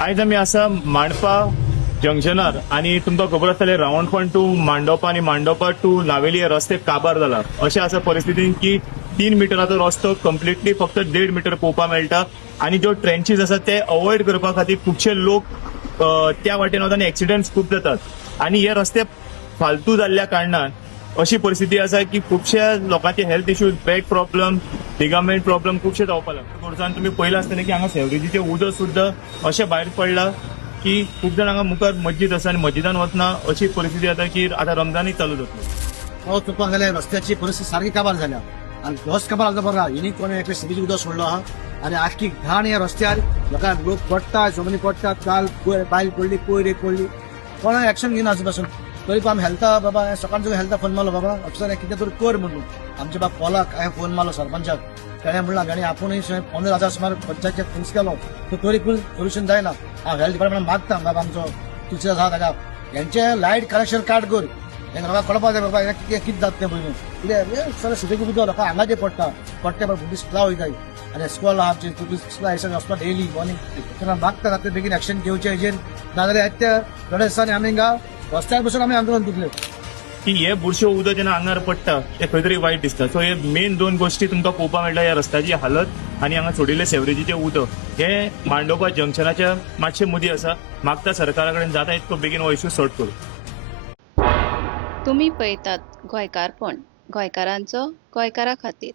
आयज आमी आसा मांडपा जंक्शनार आणि तुमकां खबर आसतलें रावंड पॉयंट टू मांडोपा आणि मांडोपा टू नावेली हे रस्ते काबार जाला. अशें आसा परिस्थितीन की 3 मिटराचो रस्तो कम्प्लिटली फक्त 1.5 मीटर पळोवपाक मेळटा आणि जो ट्रेंचीस आसा ते अवॉइड करपा खातीर खुबशे लोक त्या वाटेन वता आनी एक्सिडेंट्स खूब जातात आणि हे रस्ते फालतू जाल्ल्या कारणान अशी परिस्थिती आसा की खुबश्या लोकांचे health issues, back problem, ligament problem खुबशे जावपाक लागले. कोर्सान तुम्ही पळयलां आसतलें की हांगा सेवरेजीचें उदक सुद्दां अशें भायर पडलां की खूब जाण हांगा मुखार मस्जिद आसा आणि मस्जिदान वतना अशी परिस्थिती जाता की आता रमजानूय चालू जातलो. पावस चुकपाक गेले रस्त्याची परिस्थिती सारखी काबार झाल्या आणि पावस काबार जाता बघा हिनी कोणी एकले सिटीची उदक सोडलो आहा आणि आख्खी घाण या रस्त्यार लोकांक लोक पडटा, सोमनी पडटा, काल बायल पडली, कोयरे पडली, कोणा एक्शन घेना आजपासून. तरी आम्ही हेल्था बाबा सकाळचो हेल्था फोन मारलो बाबा अफसर कितें तरी कर म्हणून आमचे बाबा पोलाक हांवें फोन मारलो सरपंचाक. ताणें म्हणला गाणी आपुणूय 15,000 सुमार पंचायत फिक्स केलो तो तरी पूण सोल्युशन जायना. हांव हेल्थ डिपार्टमेंट मागता बाबा आमचो टिचर्स आहा ताका हेंचे लायट कनेक्शन काट कर. हें लोकांक कळपाक जाय बाबा कितें जाता तें पळय कितें सगळें सिटीची उदक लोकांक हांगाचेर पडटा पडटे भुरगीं स्कुला वयताय आनी स्कूल आहा आमची स्कुला वचपा डेली मॉर्निंग मागता ताका बेगीन एक्शन घेवचें हेजेर नाजाल्यार येत्या थोड्या दिसांनी आमी हिंगा रस्त्यार बसून आमी आंदोलन दितले की हे बुरशे उदक जेन्ना आंगार पडटा ते खंय तरी वायट दिसता. सो हे मेन 2 गोश्टी तुमकां पळोवपाक मेळटा ह्या रस्त्याची हालत आणि हांगा सोडिल्ले सेवरेजीचे उदक. हे मांडोपा जंक्शनाच्या मातशे मदीं आसा. मागता सरकारा कडेन जाता इतको बेगीन हो इश्यू सॉर्ट करूं. तुम्ही पळयतात गोंयकारपण, गोंयकारांचो गोंयकारा खातीर.